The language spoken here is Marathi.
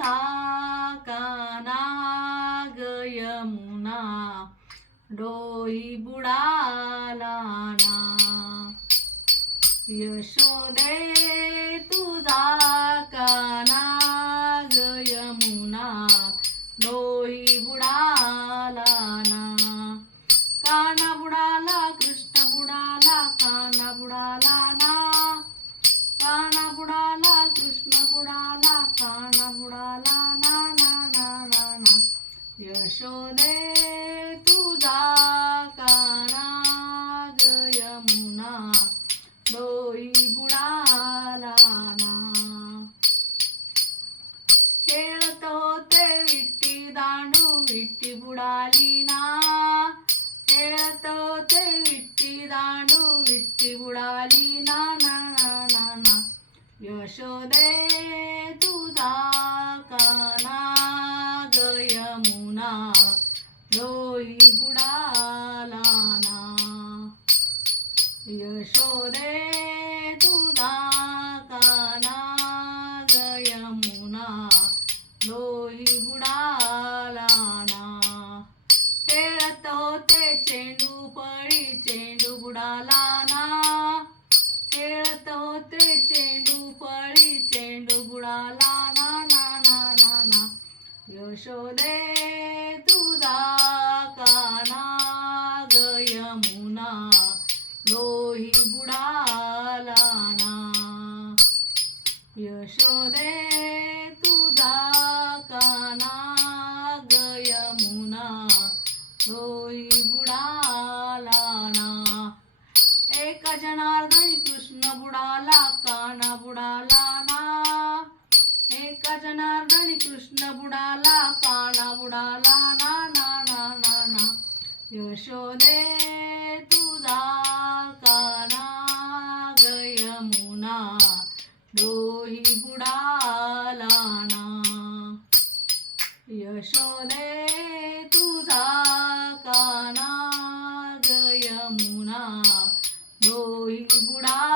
काना ग यमुना डोई बुडाला ना. यशोदे तुझा काना ग यमुना डोई बुडाला ना. काना बुडाला कृष्ण बुडाला काना बुडाला ना. काना बुडाला कृष्ण बुडाला काना बुडाला ना ना ना ना ना. यशोदे तुझा काना ग यमुना डोई बुडाला ना. खेळत होते विट्टी दांडू विट्टी बुडाली ना. खेळत होते विट्टी दांडू विट्टी बुडाली ना ना ना ना ना. यशोदे तुझा काना ग यमुना डोई बुडाला ना. यशोदे तुझा काना ग यमुना डोई बुडाला ना. खेळत होते चेंडू पळी चेंडू बुडाला ना. खेळत होते चेंडू पळी चेंडू बुडाला ना ना ना ना ना. यशोदे तुझा काना ग यमुना डोई बुडाला ना. यशोदे तुझा काना ग यमुना डोई बुडाला ना. एका जनार्दनी कृष्ण बुडाला काना बुडाला ना. एका जनार्दनी कृष्ण बुडाला काना बुडाला ना ना ना ना ना. यशोदे तुझा काना ग यमुना डोई बुडाला ना. यशोदे तुझा काना ग यमुना डोई बुडाला